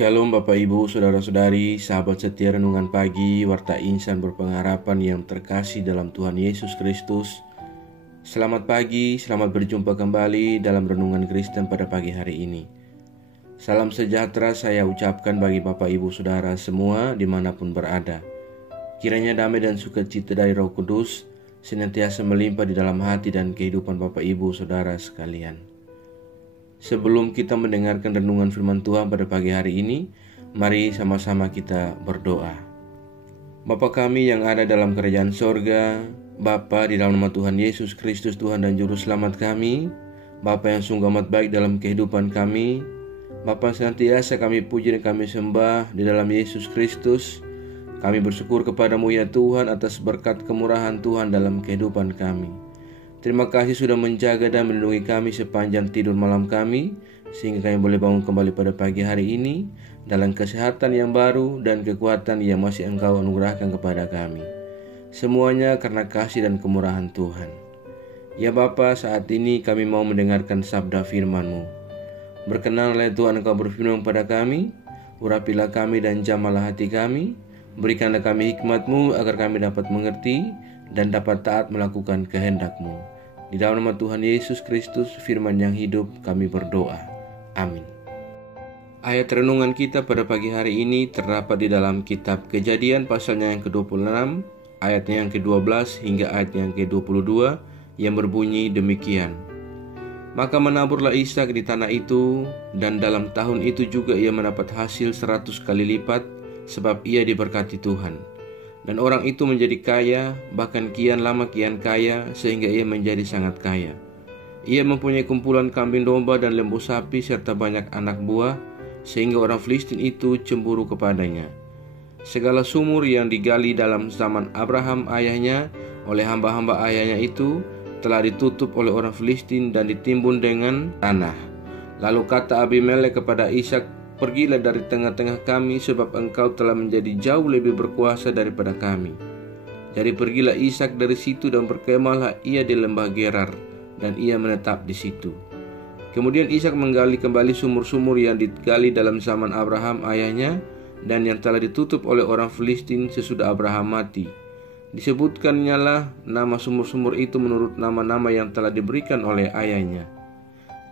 Shalom Bapak Ibu, Saudara-saudari, sahabat setia Renungan Pagi, Warta Insan Berpengharapan yang terkasih dalam Tuhan Yesus Kristus. Selamat pagi, selamat berjumpa kembali dalam Renungan Kristen pada pagi hari ini. Salam sejahtera saya ucapkan bagi Bapak Ibu Saudara semua dimanapun berada. Kiranya damai dan sukacita dari Roh Kudus senantiasa melimpah di dalam hati dan kehidupan Bapak Ibu Saudara sekalian. Sebelum kita mendengarkan renungan firman Tuhan pada pagi hari ini, mari sama-sama kita berdoa. Bapa kami yang ada dalam kerajaan sorga, Bapa di dalam nama Tuhan Yesus Kristus Tuhan dan Juru Selamat kami, Bapa yang sungguh amat baik dalam kehidupan kami, Bapa senantiasa kami puji dan kami sembah di dalam Yesus Kristus. Kami bersyukur kepadamu ya Tuhan atas berkat kemurahan Tuhan dalam kehidupan kami. Terima kasih sudah menjaga dan melindungi kami sepanjang tidur malam kami, sehingga kami boleh bangun kembali pada pagi hari ini dalam kesehatan yang baru dan kekuatan yang masih Engkau anugerahkan kepada kami. Semuanya karena kasih dan kemurahan Tuhan. Ya Bapa, saat ini kami mau mendengarkan sabda firman-Mu. Berkenanlah Tuhan Engkau berfirman kepada kami, urapilah kami dan jamalah hati kami, berikanlah kami hikmat-Mu agar kami dapat mengerti dan dapat taat melakukan kehendak-Mu. Di dalam nama Tuhan Yesus Kristus, firman yang hidup, kami berdoa. Amin. Ayat renungan kita pada pagi hari ini terdapat di dalam kitab Kejadian pasalnya yang ke-26, ayatnya yang ke-12 hingga ayat yang ke-22 yang berbunyi demikian. Maka menaburlah Ishak di tanah itu, dan dalam tahun itu juga ia mendapat hasil 100 kali lipat, sebab ia diberkati Tuhan. Dan orang itu menjadi kaya, bahkan kian lama kian kaya, sehingga ia menjadi sangat kaya. Ia mempunyai kumpulan kambing domba dan lembu sapi serta banyak anak buah, sehingga orang Filistin itu cemburu kepadanya. Segala sumur yang digali dalam zaman Abraham ayahnya oleh hamba-hamba ayahnya itu telah ditutup oleh orang Filistin dan ditimbun dengan tanah. Lalu kata Abimelek kepada Ishak, pergilah dari tengah-tengah kami, sebab engkau telah menjadi jauh lebih berkuasa daripada kami. Jadi pergilah Ishak dari situ dan berkemahlah ia di lembah Gerar, dan ia menetap di situ. Kemudian Ishak menggali kembali sumur-sumur yang digali dalam zaman Abraham ayahnya, dan yang telah ditutup oleh orang Filistin sesudah Abraham mati. Disebutkannya lah nama sumur-sumur itu menurut nama-nama yang telah diberikan oleh ayahnya.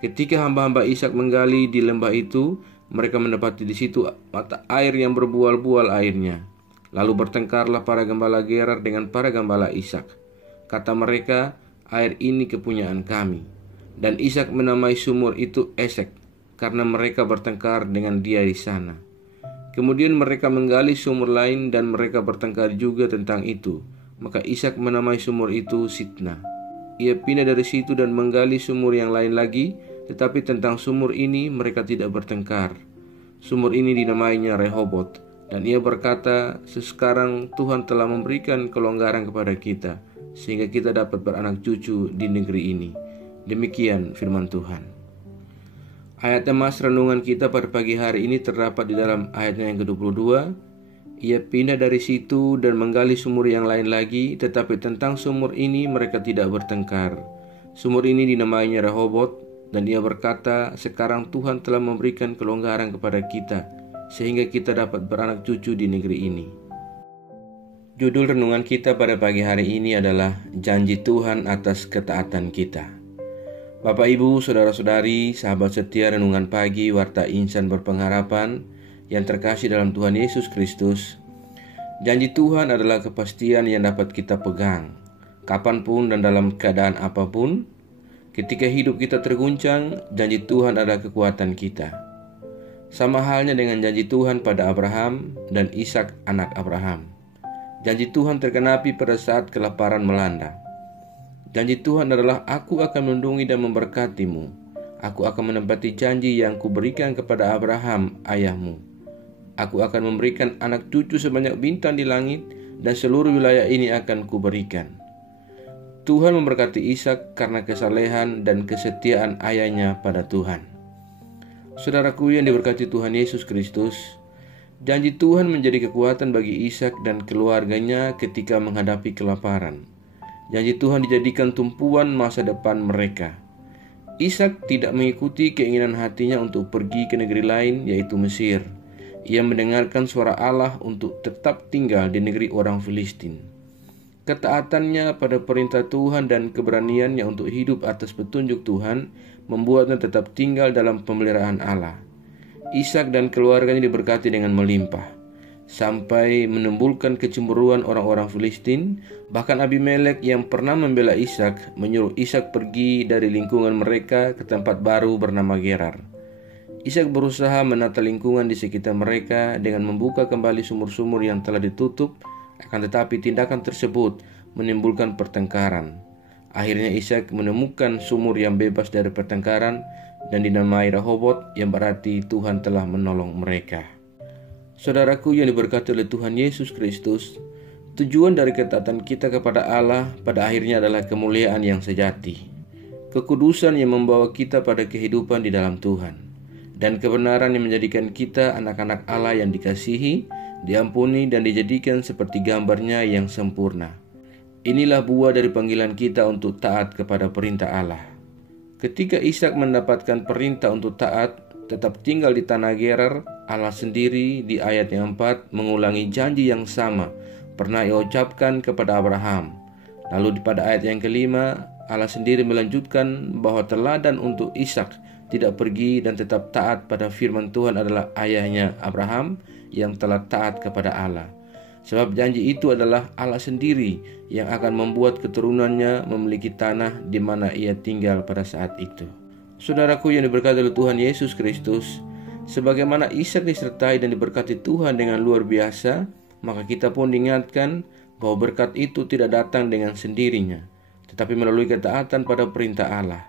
Ketika hamba-hamba Ishak menggali di lembah itu, mereka mendapati di situ mata air yang berbual-bual airnya. Lalu bertengkarlah para gembala Gerar dengan para gembala Ishak. Kata mereka, air ini kepunyaan kami. Dan Ishak menamai sumur itu Esek, karena mereka bertengkar dengan dia di sana. Kemudian mereka menggali sumur lain dan mereka bertengkar juga tentang itu. Maka Ishak menamai sumur itu Sitna. Ia pindah dari situ dan menggali sumur yang lain lagi, tetapi tentang sumur ini mereka tidak bertengkar. Sumur ini dinamainya Rehobot, dan ia berkata, sekarang Tuhan telah memberikan kelonggaran kepada kita, sehingga kita dapat beranak cucu di negeri ini. Demikian firman Tuhan. Ayat emas renungan kita pada pagi hari ini terdapat di dalam ayatnya yang ke-22. Ia pindah dari situ dan menggali sumur yang lain lagi, tetapi tentang sumur ini mereka tidak bertengkar. Sumur ini dinamainya Rehobot, dan ia berkata, sekarang Tuhan telah memberikan kelonggaran kepada kita, sehingga kita dapat beranak cucu di negeri ini. Judul renungan kita pada pagi hari ini adalah Janji Tuhan atas ketaatan kita. Bapak Ibu, Saudara-saudari, sahabat setia Renungan Pagi, Warta Insan Berpengharapan yang terkasih dalam Tuhan Yesus Kristus. Janji Tuhan adalah kepastian yang dapat kita pegang, kapanpun dan dalam keadaan apapun. Ketika hidup kita terguncang, janji Tuhan adalah kekuatan kita. Sama halnya dengan janji Tuhan pada Abraham dan Ishak anak Abraham. Janji Tuhan tergenapi pada saat kelaparan melanda. Janji Tuhan adalah, aku akan melindungi dan memberkatimu. Aku akan menepati janji yang kuberikan kepada Abraham ayahmu. Aku akan memberikan anak cucu sebanyak bintang di langit, dan seluruh wilayah ini akan kuberikan. Tuhan memberkati Ishak karena kesalehan dan kesetiaan ayahnya pada Tuhan. Saudaraku yang diberkati Tuhan Yesus Kristus, janji Tuhan menjadi kekuatan bagi Ishak dan keluarganya ketika menghadapi kelaparan. Janji Tuhan dijadikan tumpuan masa depan mereka. Ishak tidak mengikuti keinginan hatinya untuk pergi ke negeri lain, yaitu Mesir. Ia mendengarkan suara Allah untuk tetap tinggal di negeri orang Filistin. Ketaatannya pada perintah Tuhan dan keberaniannya untuk hidup atas petunjuk Tuhan membuatnya tetap tinggal dalam pemeliharaan Allah. Ishak dan keluarganya diberkati dengan melimpah, sampai menimbulkan kecemburuan orang-orang Filistin. Bahkan Abimelek yang pernah membela Ishak menyuruh Ishak pergi dari lingkungan mereka ke tempat baru bernama Gerar. Ishak berusaha menata lingkungan di sekitar mereka dengan membuka kembali sumur-sumur yang telah ditutup, akan tetapi tindakan tersebut menimbulkan pertengkaran. Akhirnya Ishak menemukan sumur yang bebas dari pertengkaran dan dinamai Rehobot, yang berarti Tuhan telah menolong mereka. Saudaraku yang diberkati oleh Tuhan Yesus Kristus, tujuan dari ketaatan kita kepada Allah pada akhirnya adalah kemuliaan yang sejati, kekudusan yang membawa kita pada kehidupan di dalam Tuhan, dan kebenaran yang menjadikan kita anak-anak Allah yang dikasihi, diampuni, dan dijadikan seperti gambarnya yang sempurna. Inilah buah dari panggilan kita untuk taat kepada perintah Allah. Ketika Ishak mendapatkan perintah untuk taat, tetap tinggal di tanah Gerar, Allah sendiri di ayat yang 4 mengulangi janji yang sama pernah ia ucapkan kepada Abraham. Lalu pada ayat yang kelima, Allah sendiri melanjutkan bahwa teladan untuk Ishak tidak pergi dan tetap taat pada firman Tuhan adalah ayahnya Abraham yang telah taat kepada Allah. Sebab janji itu adalah Allah sendiri yang akan membuat keturunannya memiliki tanah di mana ia tinggal pada saat itu. Saudaraku yang diberkati oleh Tuhan Yesus Kristus, sebagaimana Ishak disertai dan diberkati Tuhan dengan luar biasa, maka kita pun diingatkan bahwa berkat itu tidak datang dengan sendirinya, tetapi melalui ketaatan pada perintah Allah.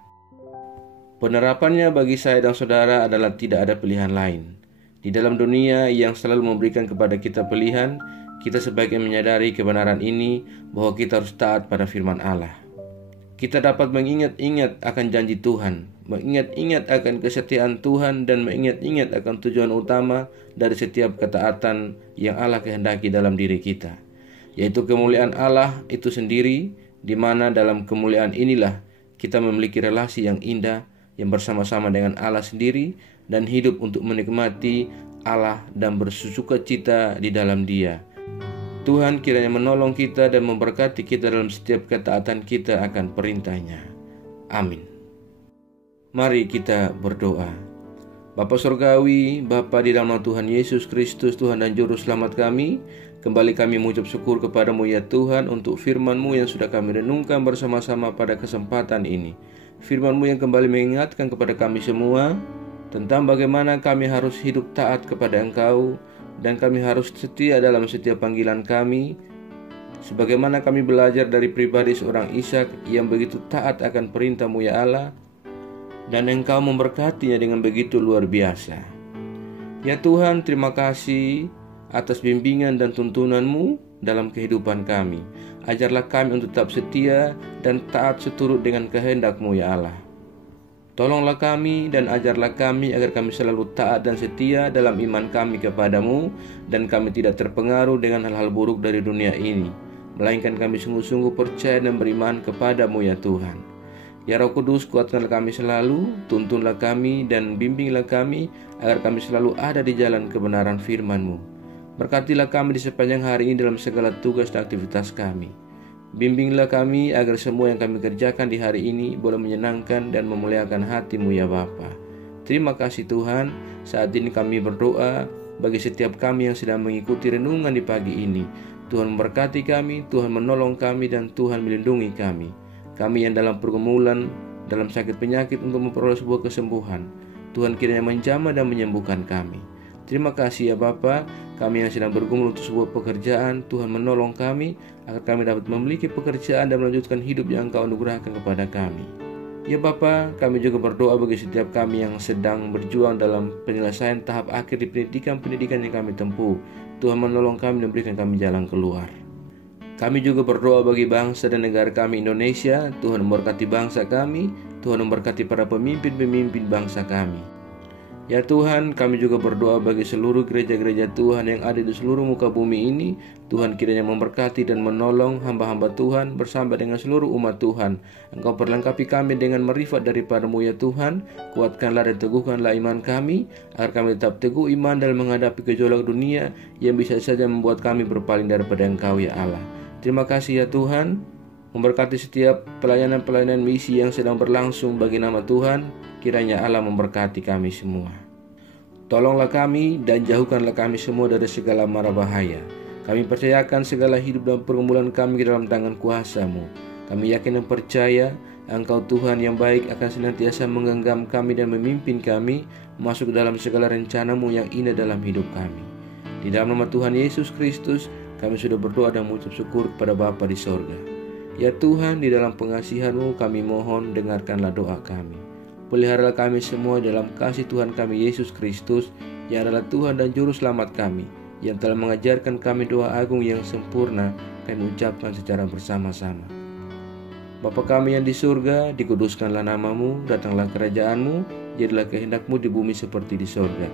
Penerapannya bagi saya dan saudara adalah tidak ada pilihan lain. Di dalam dunia yang selalu memberikan kepada kita pilihan, kita sebaiknya menyadari kebenaran ini bahwa kita harus taat pada firman Allah. Kita dapat mengingat-ingat akan janji Tuhan, mengingat-ingat akan kesetiaan Tuhan, dan mengingat-ingat akan tujuan utama dari setiap ketaatan yang Allah kehendaki dalam diri kita, yaitu kemuliaan Allah itu sendiri, di mana dalam kemuliaan inilah kita memiliki relasi yang indah yang bersama-sama dengan Allah sendiri dan hidup untuk menikmati Allah dan bersukacita di dalam Dia. Tuhan kiranya menolong kita dan memberkati kita dalam setiap ketaatan kita akan perintah-Nya. Amin. Mari kita berdoa. Bapa Surgawi, Bapa di dalam nama Tuhan Yesus Kristus, Tuhan dan Juru Selamat kami, kembali kami mengucap syukur kepada-Mu ya Tuhan untuk firman-Mu yang sudah kami renungkan bersama-sama pada kesempatan ini. Firman-Mu yang kembali mengingatkan kepada kami semua tentang bagaimana kami harus hidup taat kepada Engkau, dan kami harus setia dalam setiap panggilan kami, sebagaimana kami belajar dari pribadi seorang Ishak yang begitu taat akan perintah-Mu ya Allah, dan Engkau memberkatinya dengan begitu luar biasa. Ya Tuhan, terima kasih atas bimbingan dan tuntunan-Mu dalam kehidupan kami. Ajarlah kami untuk tetap setia dan taat seturut dengan kehendak-Mu ya Allah. Tolonglah kami dan ajarlah kami agar kami selalu taat dan setia dalam iman kami kepada-Mu, dan kami tidak terpengaruh dengan hal-hal buruk dari dunia ini, melainkan kami sungguh-sungguh percaya dan beriman kepada-Mu ya Tuhan. Ya Roh Kudus, kuatkanlah kami selalu, tuntunlah kami dan bimbinglah kami agar kami selalu ada di jalan kebenaran firman-Mu. Berkatilah kami di sepanjang hari ini dalam segala tugas dan aktivitas kami. Bimbinglah kami agar semua yang kami kerjakan di hari ini boleh menyenangkan dan memuliakan hati-Mu ya Bapa. Terima kasih Tuhan. Saat ini kami berdoa bagi setiap kami yang sedang mengikuti renungan di pagi ini. Tuhan memberkati kami, Tuhan menolong kami, dan Tuhan melindungi kami. Kami yang dalam pergumulan, dalam sakit penyakit untuk memperoleh sebuah kesembuhan, Tuhan kiranya menjamah dan menyembuhkan kami. Terima kasih ya Bapa. Kami yang sedang bergumul untuk sebuah pekerjaan, Tuhan menolong kami agar kami dapat memiliki pekerjaan dan melanjutkan hidup yang Engkau anugerahkan kepada kami. Ya Bapa, kami juga berdoa bagi setiap kami yang sedang berjuang dalam penyelesaian tahap akhir di pendidikan yang kami tempuh. Tuhan menolong kami dan berikan kami jalan keluar. Kami juga berdoa bagi bangsa dan negara kami Indonesia. Tuhan memberkati bangsa kami, Tuhan memberkati para pemimpin-pemimpin bangsa kami. Ya Tuhan, kami juga berdoa bagi seluruh gereja-gereja Tuhan yang ada di seluruh muka bumi ini. Tuhan kiranya memberkati dan menolong hamba-hamba Tuhan bersama dengan seluruh umat Tuhan. Engkau perlengkapi kami dengan marifat daripada-Mu ya Tuhan. Kuatkanlah dan teguhkanlah iman kami, agar kami tetap teguh iman dalam menghadapi gejolak dunia yang bisa saja membuat kami berpaling daripada Engkau ya Allah. Terima kasih ya Tuhan. Memberkati setiap pelayanan-pelayanan misi yang sedang berlangsung bagi nama Tuhan. Kiranya Allah memberkati kami semua. Tolonglah kami dan jauhkanlah kami semua dari segala mara bahaya. Kami percayakan segala hidup dan pergumulan kami ke dalam tangan kuasa-Mu. Kami yakin dan percaya Engkau Tuhan yang baik akan senantiasa menggenggam kami dan memimpin kami masuk ke dalam segala rencana-Mu yang indah dalam hidup kami. Di dalam nama Tuhan Yesus Kristus, kami sudah berdoa dan mengucap syukur kepada Bapa di sorga. Ya Tuhan, di dalam pengasihan-Mu kami mohon dengarkanlah doa kami. Peliharalah kami semua dalam kasih Tuhan kami Yesus Kristus, yang adalah Tuhan dan Juru Selamat kami, yang telah mengajarkan kami doa agung yang sempurna kami ucapkan secara bersama-sama. Bapa kami yang di surga, dikuduskanlah nama-Mu, datanglah kerajaan-Mu, jadilah kehendak-Mu di bumi seperti di surga.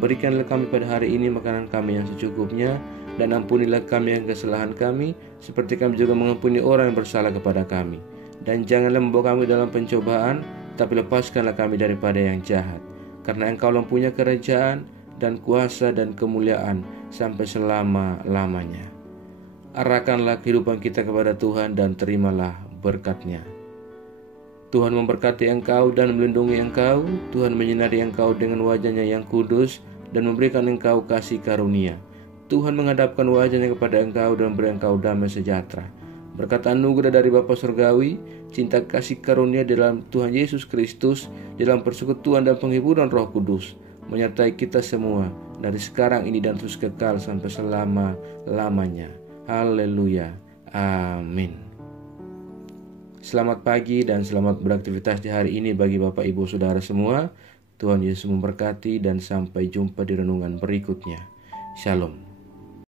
Berikanlah kami pada hari ini makanan kami yang secukupnya, dan ampunilah kami yang kesalahan kami, seperti kami juga mengampuni orang yang bersalah kepada kami. Dan janganlah membawa kami dalam pencobaan, tapi lepaskanlah kami daripada yang jahat. Karena Engkau-lah punya kerajaan dan kuasa dan kemuliaan sampai selama-lamanya. Arahkanlah kehidupan kita kepada Tuhan dan terimalah berkat-Nya. Tuhan memberkati engkau dan melindungi engkau. Tuhan menyinari engkau dengan wajah-Nya yang kudus dan memberikan engkau kasih karunia. Tuhan menghadapkan wajah-Nya kepada engkau dan memberi engkau damai sejahtera. Berkat anugerah dari Bapa Surgawi, cinta kasih karunia dalam Tuhan Yesus Kristus, dalam persekutuan dan penghiburan Roh Kudus, menyertai kita semua dari sekarang ini dan terus kekal sampai selama-lamanya. Haleluya. Amin. Selamat pagi dan selamat beraktivitas di hari ini bagi Bapak Ibu Saudara semua. Tuhan Yesus memberkati dan sampai jumpa di renungan berikutnya. Shalom.